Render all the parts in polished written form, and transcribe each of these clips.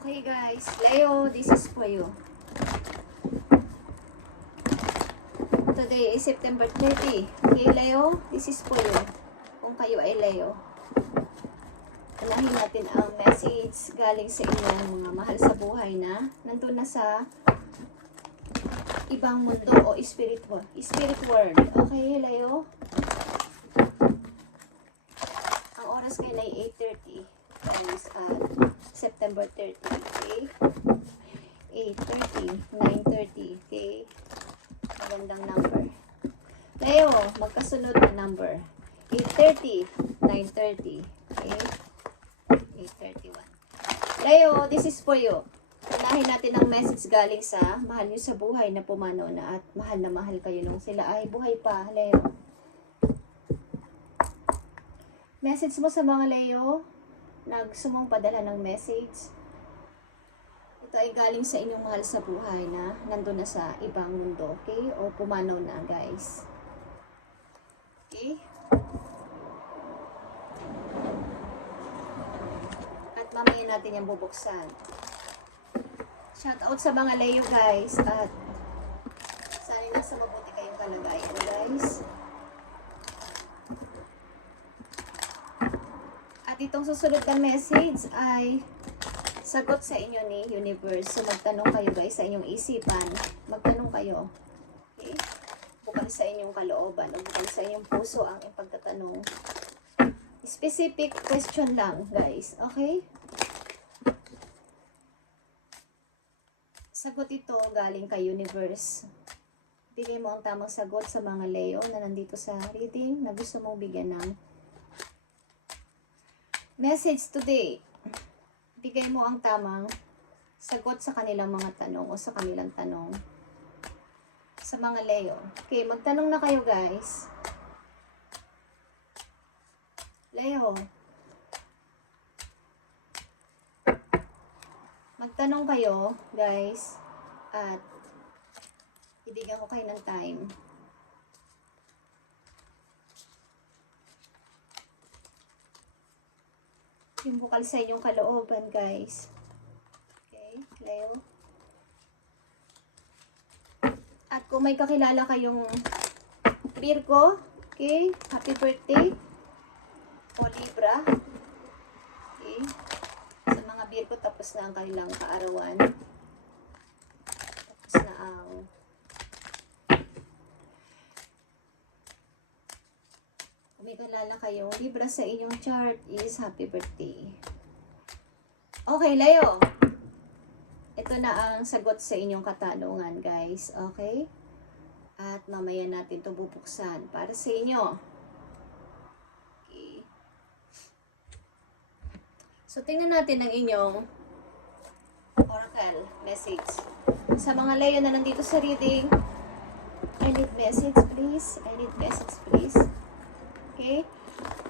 Okay guys, Leo, this is for you. Today is September 30. Okay Leo, this is for you. Kung kayo ay Leo, unahin natin ang message galing sa inyong mga mahal sa buhay na nandun na sa ibang mundo o spirit world. Okay Leo? Ang oras ngayon ay 8:30 guys at September 30, okay? 8:30, 9:30, okay? Magandang number. Leo, magkasunod na number. 8:30, 9:30, okay? 8:31. Leo, this is for you. Unahin natin ang message galing sa mahal nyo sa buhay na pumanaw na at mahal na mahal kayo nung sila ay buhay pa, Leo. Message mo sa mga Leo na gusto mong padala ng message. Ito ay galing sa inyong mahal sa buhay na nandun na sa ibang mundo, okay? O pumanaw na, guys. Okay? At mamaya natin yung bubuksan. Shout out sa mga Leo, guys. At sana nasa mabuti kayong kalagayan, guys. Itong susunod na message ay sagot sa inyo ni Universe. So, magtanong kayo guys sa inyong isipan. Magtanong kayo. Okay? Bukal sa inyong kalooban o bukal sa inyong puso ang ipagtatanong. Specific question lang guys. Okay? Sagot ito galing kay Universe. Bigay mo ang tamang sagot sa mga Leo na nandito sa reading na gusto mong bigyan ng message today. Bigay mo ang tamang sagot sa kanilang mga tanong o sa kanilang tanong. Sa mga Leo. Okay, magtanong na kayo guys. Leo. Magtanong kayo guys. At ibigyan ko kayo ng time. Yung bukal sa inyong kalooban, guys. Okay, Leo. At kung may kakilala kayong Virgo, okay, happy birthday. O Libra. Okay. Sa mga Virgo, tapos na ang kanilang kaarawan. Tapos na ang may kalala kayong Libra sa inyong chart is happy birthday. Okay, Leo. Ito na ang sagot sa inyong katanungan, guys. Okay? At mamaya natin ito bubuksan para sa inyo. Okay. So, tingnan natin ang inyong oracle message. Sa mga Leo na nandito sa reading, I need message, please. I need message, please. Okay?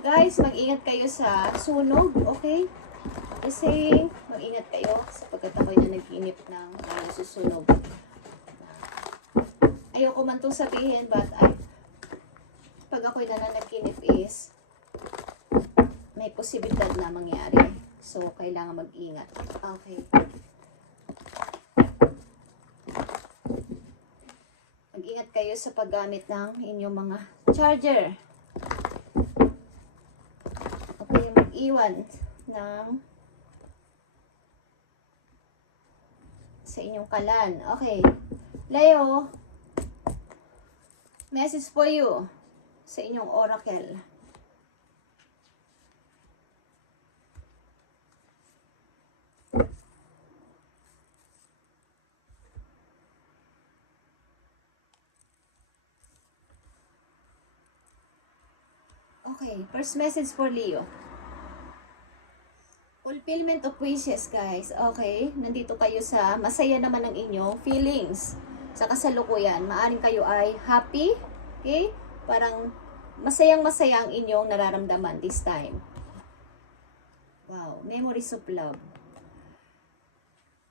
Guys, mag-ingat kayo sa sunog, okay? Kasi, mag-ingat kayo sapagkat ako'y na nag-inip ng susunog. Ayoko man itong sabihin, but pag ako'y nananaginip is may posibilidad na mangyari. So, kailangan mag-ingat. Okay. Mag-ingat kayo sa paggamit ng inyong mga charger. Iwan ng sa inyong kalan. Okay. Leo, message for you sa inyong oracle. Okay, first message for Leo. Fulfillment of wishes, guys. Okay? Nandito kayo sa masaya naman ang inyong feelings. Sa kasalukuyan, maaring kayo ay happy. Okay? Parang masayang-masaya ang inyong nararamdaman this time. Wow. Memories of love.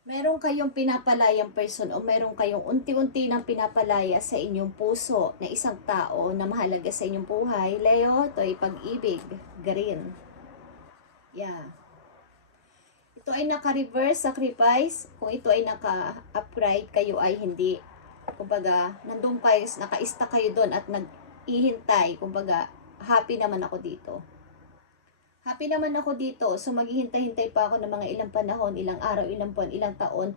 Meron kayong pinapalayang person o meron kayong unti-unti nang pinapalaya sa inyong puso na isang tao na mahalaga sa inyong buhay. Leo, ito ay pag-ibig. Green. Yeah. ito ay naka-reverse sacrifice, kung ito ay naka-upright, kayo ay hindi. Kumbaga, nandun kayo, naka-stuck kayo doon at nag-ihintay. Kumbaga, happy naman ako dito. Happy naman ako dito. So, maghihintay-hintay pa ako ng mga ilang panahon, ilang araw, ilang buwan, ilang taon.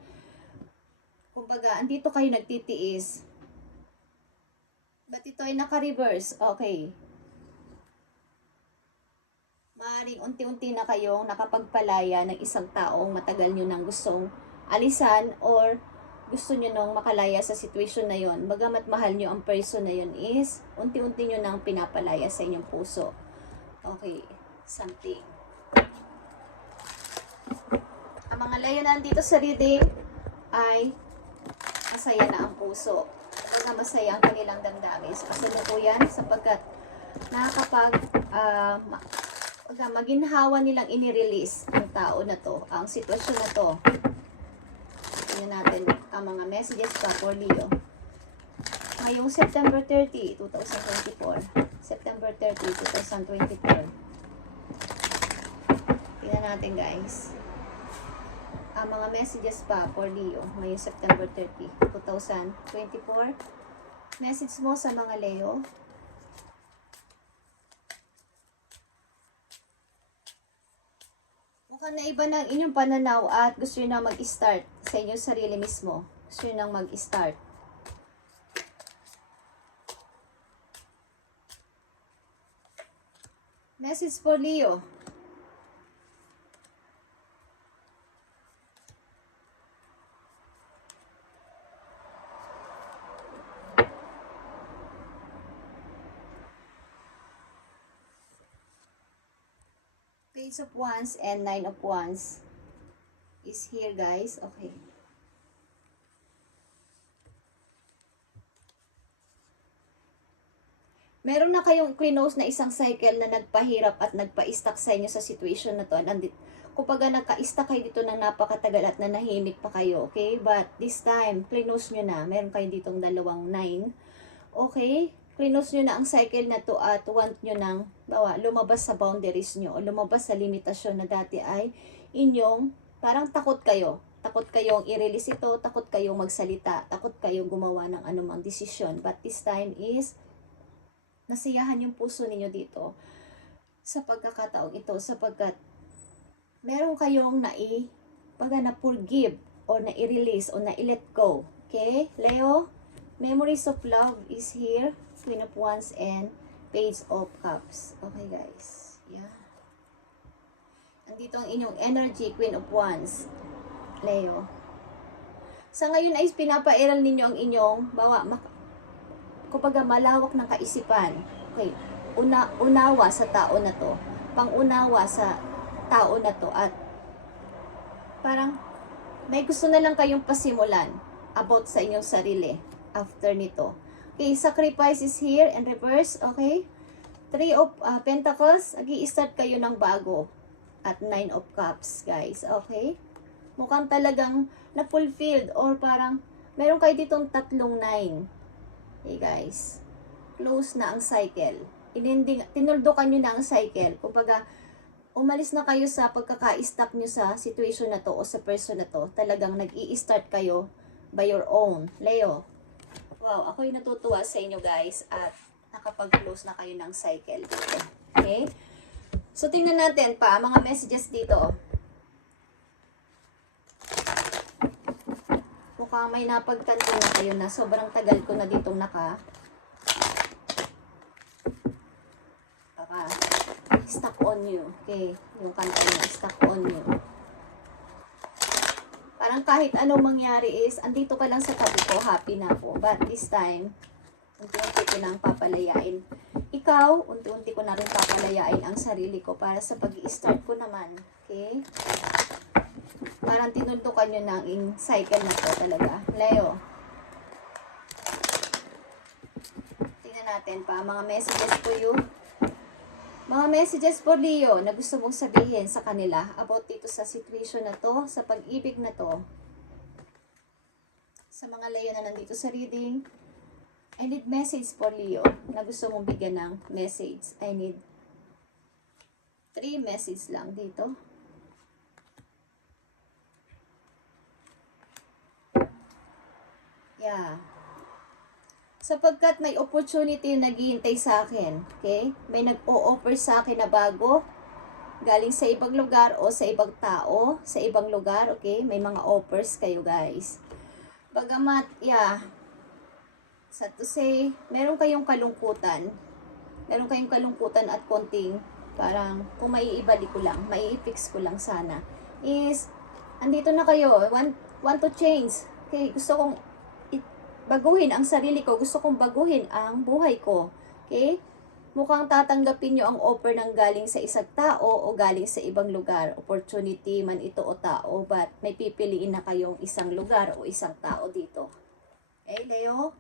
Kumbaga, andito kayo nagtitiis. But ito ay naka-reverse. Okay. Maaaring unti-unti na kayong nakapagpalaya ng isang taong matagal nyo nang gustong alisan or gusto nyo nang makalaya sa situation na yon. Bagamat mahal nyo ang person na yon is unti-unti nyo nang pinapalaya sa inyong puso. Okay. Something. Ang mga layo na nandito sa reading ay masaya na ang puso. Kaya masaya ang kanilang damdamin. So, kasalukuyan sapagkat nakakapag maginhawa nilang inirelease ang tao na to, ang sitwasyon na to. Tingnan natin ang mga messages pa for Leo. Ngayong September 30, 2024. September 30, 2024. Tingnan natin guys. Ang mga messages pa for Leo ngayong September 30, 2024. Message mo sa mga Leo. Mukhang naiba ng inyong pananaw at gusto nyo na mag-start sa inyong sarili mismo. Gusto nyo nang mag-start. Message for Leo. Page of Wands and Nine of Wands is here guys. Okay. Meron na kayong close na isang cycle na nagpahirap at nagpa-stuck sa inyo sa situation na to. Kumbaga nagka-stuck kayo dito ng napakatagal at nanahimik pa kayo. Okay? But this time, close nyo na. Meron kayo ditong dalawang 9. Okay? Close nyo na ang cycle na to at want nyo nang lumabas sa boundaries nyo o lumabas sa limitasyon na dati ay inyong parang takot kayo. Takot kayong i-release ito, takot kayong magsalita, takot kayong gumawa ng anumang desisyon. But this time is nasiyahan yung puso ninyo dito sa pagkakataong ito sapagkat meron kayong na-forgive or na-release or na-let go. Okay? Leo, Memories of Love is here. Queen of Wands and Page of Cups. Okay guys. Yeah. Andito ang inyong energy, Queen of Wands. Leo. Sa ngayon ay pinapairal ninyo ang inyong kumbaga malawak ng kaisipan. Okay. Unawa sa tao na to. Pangunawa sa tao na to at parang may gusto na lang kayong pasimulan about sa inyong sarili after nito. Okay, sacrifice is here and reverse, okay? 3 of Pentacles, nag-i-start kayo ng bago. At 9 of Cups, guys, okay? Mukhang talagang na-fulfilled or parang meron kayo ditong tatlong 9. Okay, guys. Close na ang cycle. Tinuldukan nyo na ang cycle. Kumbaga, umalis na kayo sa pagkaka-stuck nyo sa situation na to o sa person na to. Talagang nag-i-start kayo by your own. Leo. Wow, ako'y natutuwa sa inyo guys at nakapag-close na kayo ng cycle dito. Okay? So, tingnan natin pa mga messages dito. Mukhang may napagtanto na kayo na sobrang tagal ko na ditong stuck on you. Okay? Yung kanta niya, stuck on you. Parang kahit anong mangyari is, andito ka lang sa tabi ko, happy na ako. But this time, unti-unti ko nang papalayain. Ikaw, unti-unti ko na rin papalayain ang sarili ko para sa pag-i-start ko naman. Okay? Parang tinuldukan nyo na ang cycle na to talaga. Leo. Tingnan natin pa, mga messages for you. Mga messages for Leo na gusto mong sabihin sa kanila about dito sa situation na to, sa pag-ibig na to. Sa mga Leo na nandito sa reading, I need message for Leo na gusto mong bigyan ng message. I need 3 message lang dito. Sapagkat may opportunity na naghihintay sa akin. Okay? May nag-o-offer sa akin na bago. Galing sa ibang lugar o sa ibang tao. Sa ibang lugar. Okay? May mga offers kayo guys. Bagamat, sad to say, meron kayong kalungkutan. Meron kayong kalungkutan at konting, parang, kung maiibalik ko lang, mai-fix ko lang sana. Is, andito na kayo. Want to change. Okay? Gusto kong baguhin ang sarili ko. Gusto kong baguhin ang buhay ko. Okay? Mukhang tatanggapin nyo ang offer ng galing sa isang tao o galing sa ibang lugar. Opportunity man ito o tao. But may pipiliin na kayong isang lugar o isang tao dito. Okay, Leo?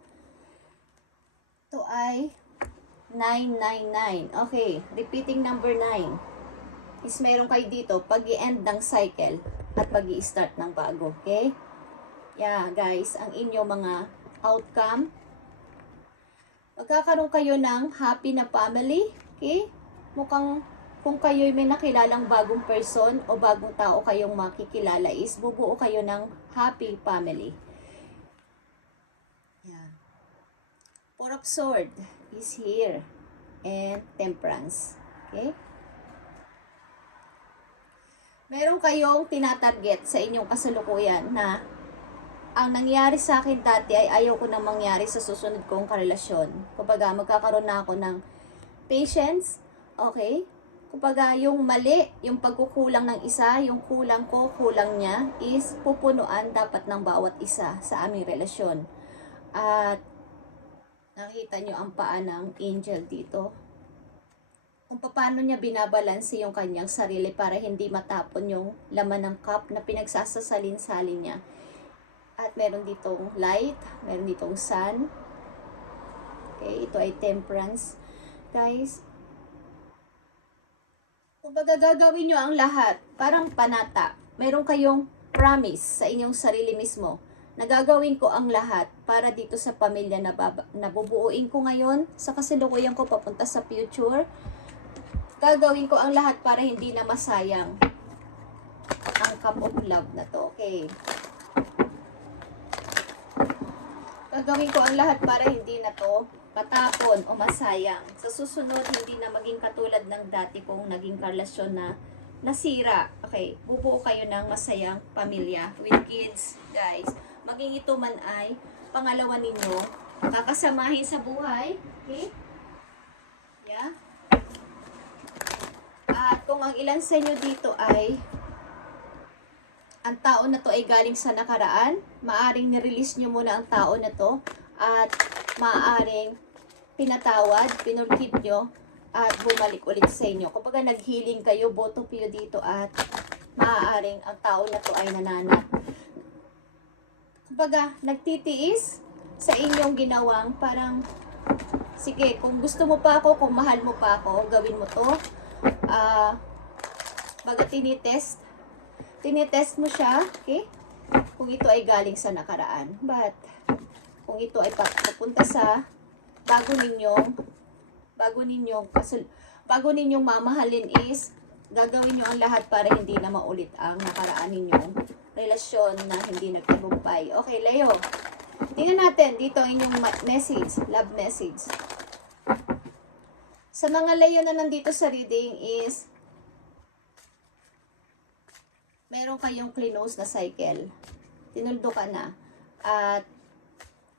Ito ay 999. Okay, repeating number 9. Is meron kayo dito pag-i-end ng cycle at pag-i-start ng bago. Okay? Guys, ang inyong mga outcome. Magkakaroon kayo ng happy na family. Okay? Mukhang kung kayo may nakilalang bagong person o bagong tao kayong makikilala is bubuo kayo ng happy family. Four of Swords is here. And Temperance. Okay? Meron kayong tinatarget sa inyong kasalukuyan na ang nangyari sa akin dati ay ayaw ko nang mangyari sa susunod kong karelasyon. Kumbaga, magkakaroon na ako ng patience. Okay? Kumbaga, yung mali, yung pagkukulang ng isa, yung kulang ko, kulang niya, is pupunuan dapat ng bawat isa sa aming relasyon. At nakita nyo ang paa ng angel dito. Kung paano niya binabalanse yung kanyang sarili para hindi matapon yung laman ng cup na pinagsasasalin-salin niya. At meron ditong light, meron ditong sun. Okay, ito ay Temperance. Guys, kumbaga gagawin nyo ang lahat, parang panata. Meron kayong promise sa inyong sarili mismo na gagawin ko ang lahat para dito sa pamilya na nabubuuin ko ngayon, sa kasalukuyan ko papunta sa future. Gagawin ko ang lahat para hindi na masayang ang cup of love na to. Okay. Gagawin ko ang lahat para hindi na to matapon o masayang. Sa susunod, hindi na maging katulad ng dati kong naging karelasyon na nasira. Okay, bubuo kayo ng masayang pamilya with kids, guys. Maging ito man ay pangalawa ninyo, kakasamahin sa buhay. Okay? At kung ang ilan sa inyo dito ay ang tao na to ay galing sa nakaraan, maaring nirelease nyo muna ang tao na to at maaring pinatawad, pinurkip nyo at bumalik ulit sa inyo. Kapag nag-healing kayo, both of you dito at maaring ang tao na to ay nanana. Kapag nagtitiis sa inyong ginawang parang, sige, kung gusto mo pa ako, kung mahal mo pa ako, gawin mo to. Baga tinitest mo siya, okay? Kung ito ay galing sa nakaraan. But, kung ito ay papunta sa bago ninyong mamahalin is, gagawin nyo ang lahat para hindi na maulit ang nakaraan ninyong relasyon na hindi nagtagumpay. Okay, Leo. Tingnan natin dito ang inyong message, love message. Sa mga Leo na nandito sa reading is, meron kayong close na cycle. Tinuldo ka na. At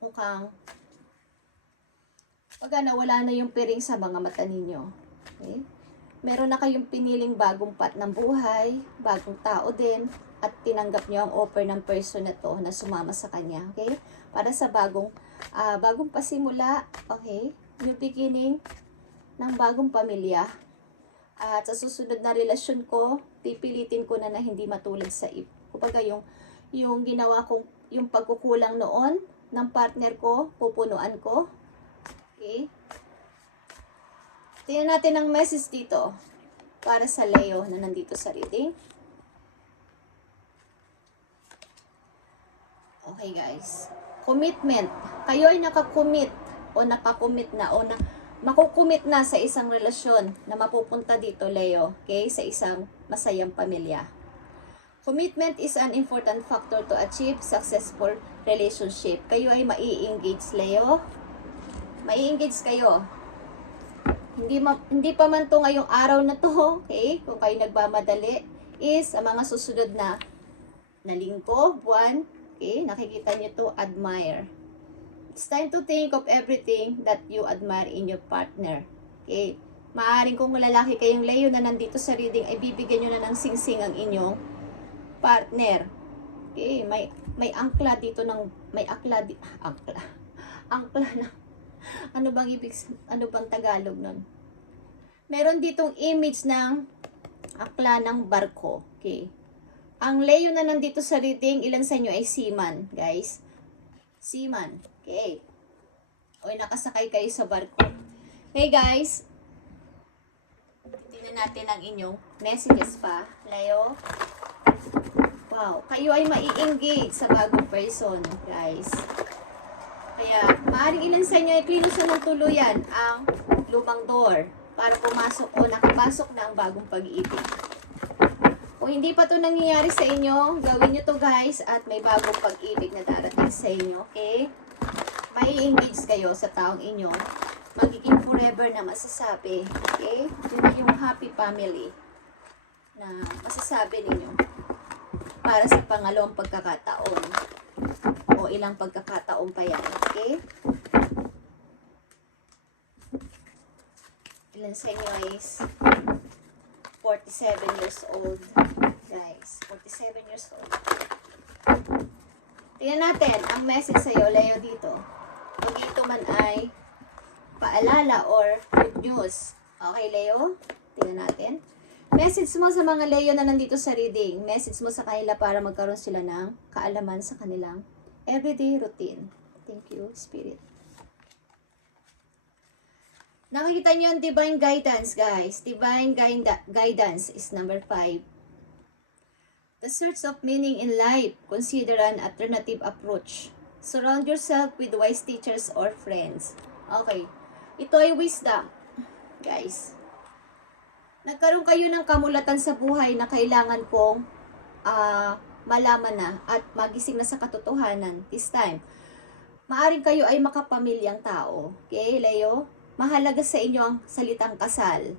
mukhang nawala na yung piring sa mga mata ninyo. Okay? Meron na kayong piniling bagong path ng buhay, bagong tao din, at tinanggap nyo ang offer ng person na to na sumama sa kanya. Okay? Para sa bagong pasimula, okay? New beginning ng bagong pamilya. At sa susunod na relasyon ko, pipilitin ko na hindi matulad sa kumbaga yung ginawa kong, yung pagkukulang noon ng partner ko, pupunuan ko. Okay? Tingnan natin ang message dito para sa Leo na nandito sa reading. Okay guys. Commitment. Kayo ay nakakommit o nakakommit na o makukumit na sa isang relasyon na mapupunta dito, Leo. Okay? Sa isang masayang pamilya. Commitment is an important factor to achieve successful relationship. Kayo ay mai-engage, Leo. Mai-engage kayo. Hindi pa man to ngayong araw na to, okay? Kung kayo nagmamadali, is ang mga susunod na linggo, buwan, okay? Nakikita nyo to, admire. It's time to think of everything that you admire in your partner. Okay? Maaring kung lalaki kayong Leo na nandito sa reading, ay bibigyan nyo na ng singsing ang inyong partner. Okay? May angkla dito ng, angkla na, ano bang Tagalog nun? Meron ditong image ng angkla ng barko. Okay? Ang Leo na nandito sa reading, ilan sa inyo ay seaman, guys? Seaman. Okay. O nakasakay kayo sa barko. Okay, guys. Tingnan natin ang inyong messages pa. Leo. Wow. Kayo ay mai-engage sa bagong person, guys. Kaya, maaaring ilan sa inyo ay klinusan ng tuluyan ang lumang door para pumasok o nakapasok na ang bagong pag-ibig. Kung hindi pa to nangyayari sa inyo, gawin nyo to, guys, at may bagong pag-ibig na darating sa inyo, okay? May engage kayo sa taong inyo. Magiging forever na masasabi, okay? Yun na yung happy family na masasabi ninyo para sa pangalawang pagkakataon o ilang pagkakataon pa yan, okay? Ilan sa inyo is 47 years old, guys. 47 years old. Tingnan natin ang message sa'yo, Leo, dito. Kung ito man ay paalala or good news. Okay, Leo? Tingnan natin. Message mo sa mga Leo na nandito sa reading. Message mo sa kanila para magkaroon sila ng kaalaman sa kanilang everyday routine. Thank you, Spirit. Nakikita niyo ang divine guidance, guys. Divine guidance is number 5. The search of meaning in life. Consider an alternative approach. Surround yourself with wise teachers or friends. Okay. Ito ay wisdom, guys. Nagkaroon kayo ng kamulatan sa buhay na kailangan pong malaman na at magising na sa katotohanan this time. Maaring kayo ay makapamilyang tao. Okay, Leo? Mahalaga sa inyo ang salitang kasal.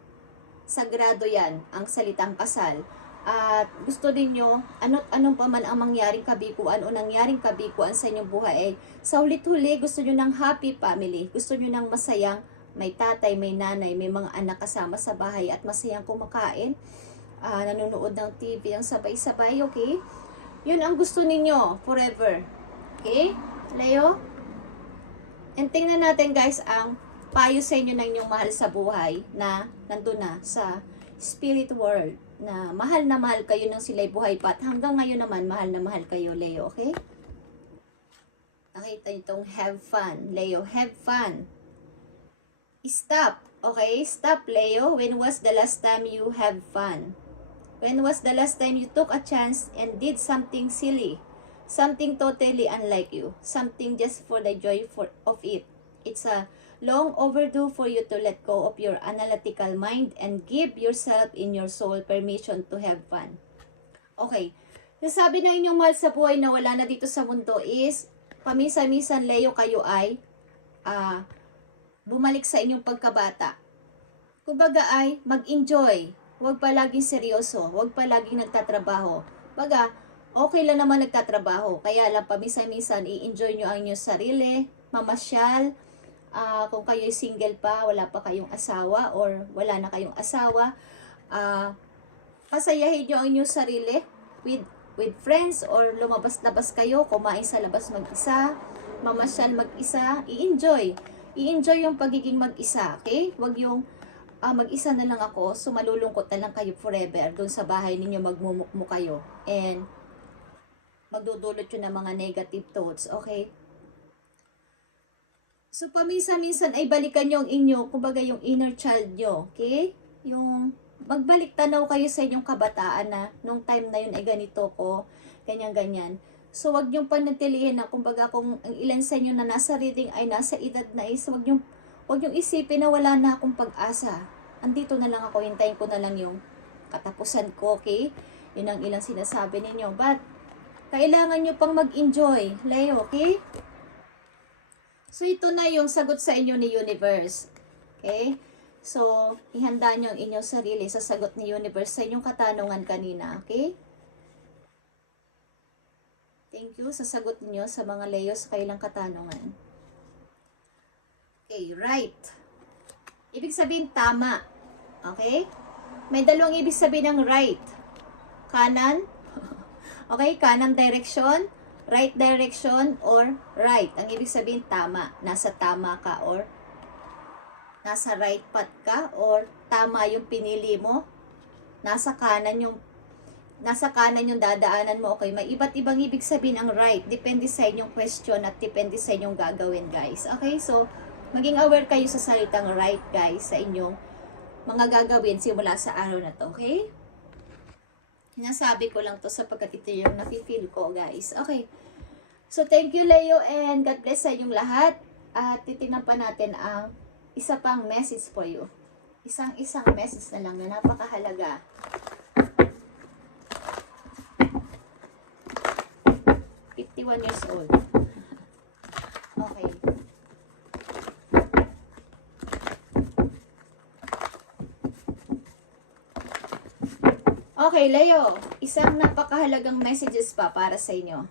Sagrado yan, ang salitang kasal. At gusto ninyo, anong pa man ang mangyaring kabiguan o nangyaring kabiguan sa inyong buhay, ay sa ulit-huli, gusto nyo ng happy family. Gusto nyo ng masayang may tatay, may nanay, may mga anak kasama sa bahay at masayang kumakain. Nanonood ng TV ang sabay-sabay, okay? Yun ang gusto ninyo forever. Okay? Leo? And tingnan natin, guys, ang payo sa inyo ng inyong mahal sa buhay na nandun na sa spirit world na mahal kayo ng sila'y buhay pa at hanggang ngayon naman mahal na mahal kayo, Leo, okay? Nakita nyo itong have fun, Leo, have fun. Stop, okay? Stop, Leo. When was the last time you have fun? When was the last time you took a chance and did something silly? Something totally unlike you. Something just for the joy of it. It's a long overdue for you to let go of your analytical mind and give yourself in your soul permission to have fun. Okay. Sabi na inyong mahal sa buhay na wala na dito sa mundo is, paminsan-minsan, Leo, kayo ay bumalik sa inyong pagkabata. Kumbaga ay mag-enjoy. Huwag palaging seryoso. Huwag palaging nagtatrabaho. Baga, okay lang naman nagtatrabaho. Kaya lang paminsan-minsan, i-enjoy nyo ang inyong sarili, mamasyal. Kung kayo ay single pa, wala pa kayong asawa or wala na kayong asawa, pasayahin nyo ang inyong sarili with friends or lumabas-labas kayo, kumain sa labas mag-isa, mamasyal mag-isa, i-enjoy. I-enjoy yung pagiging mag-isa, okay? Huwag yung mag-isa na lang ako, so malulungkot na lang kayo forever doon sa bahay ninyo, magmumukmo kayo and magdudulot yun ng mga negative thoughts, okay? So, paminsan-minsan ay balikan nyo ang inyo, kumbaga yung inner child nyo, okay? Yung magbalik tanaw kayo sa inyong kabataan na nung time na yun ay ganito ko, ganyan-ganyan. So, wag nyo panatilihin na, kumbaga kung ang ilan sa inyo na nasa reading ay nasa edad na is, wag nyo isipin na wala na akong pag-asa. Andito na lang ako, hintayin ko na lang yung katapusan ko, okay? Yun ang ilang sinasabi ninyo. But, kailangan nyo pang mag-enjoy, Leo, okay? So, ito na yung sagot sa inyo ni Universe. Okay? So, ihanda nyo ang inyong sarili sa sagot ni Universe sa inyong katanungan kanina, okay? Thank you sa sagot niyo sa mga Leo sa kailang katanungan. Okay, right. Ibig sabihin tama. Okay? May dalawang ibig sabihin ng right. Kanan. Okay, kanan direction, right direction, or right. Ang ibig sabihin tama. Nasa tama ka or nasa right path ka or tama yung pinili mo. Nasa kanan yung dadaanan mo. Okay, may iba't ibang ibig sabihin ang right. Depende sa inyong question at depende sa inyong gagawin, guys. Okay, so maging aware kayo sa salitang right, guys, sa inyong mga gagawin simula sa araw na to, okay? Sinasabi ko lang to sapagkat ito yung nafe-feel ko, guys. Okay. So, thank you, Leo, and God bless sa inyong lahat. At titignan pa natin ang isa pang message for you. Isang message na lang na napakahalaga. Years old. Okay. Okay, Leo. Isang napakahalagang messages pa para sa inyo.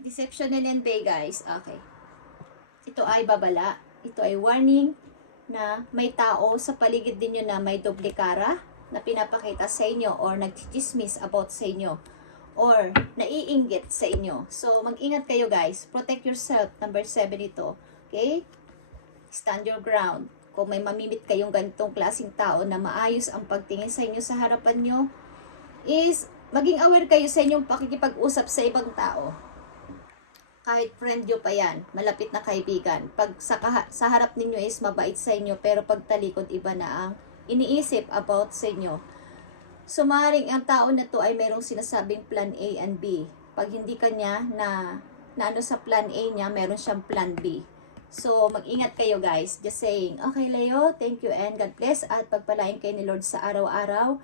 Deception and envy, guys. Okay. Ito ay babala. Ito ay warning na may tao sa paligid ninyo na may doble cara na pinapakita sa inyo or nagchichismis about sa inyo or naiinggit sa inyo. So, mag-ingat kayo, guys. Protect yourself. Number 7 ito. Okay? Stand your ground. Kung may mamimit kayong ganitong klaseng tao na maayos ang pagtingin sa inyo sa harapan nyo, is maging aware kayo sa inyong pakikipag-usap sa ibang tao. Kahit friend nyo pa yan, malapit na kaibigan. Pag sa harap ninyo is mabait sa inyo, pero pag talikod iba na ang iniisip about sa inyo. So, maaaring ang tao na to ay mayroong sinasabing plan A and B. Pag hindi kanya na ano sa plan A niya, meron siyang plan B. So, mag-ingat kayo, guys. Just saying, okay, Leo, thank you and God bless. At pagpalain kayo ni Lord sa araw-araw.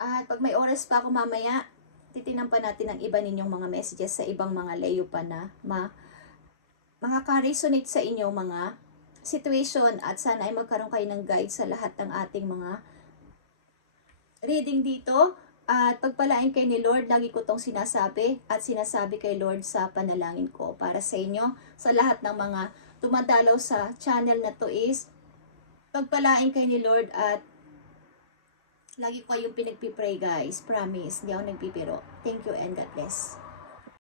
At pag may oras pa ako mamaya, titingnan pa natin ang iba ninyong mga messages sa ibang mga Leo pa na makaka-resonate sa inyong mga situation. At sana ay magkaroon kayo ng guide sa lahat ng ating mga reading dito. At pagpalain kay ni Lord, lagi ko tong sinasabi at sinasabi kay Lord sa panalangin ko para sa inyo, sa lahat ng mga tumadalaw sa channel na to is pagpalain kay ni Lord at lagi ko kayong pinagpipray, guys. Promise, hindi ako nagpipiro. Thank you and God bless.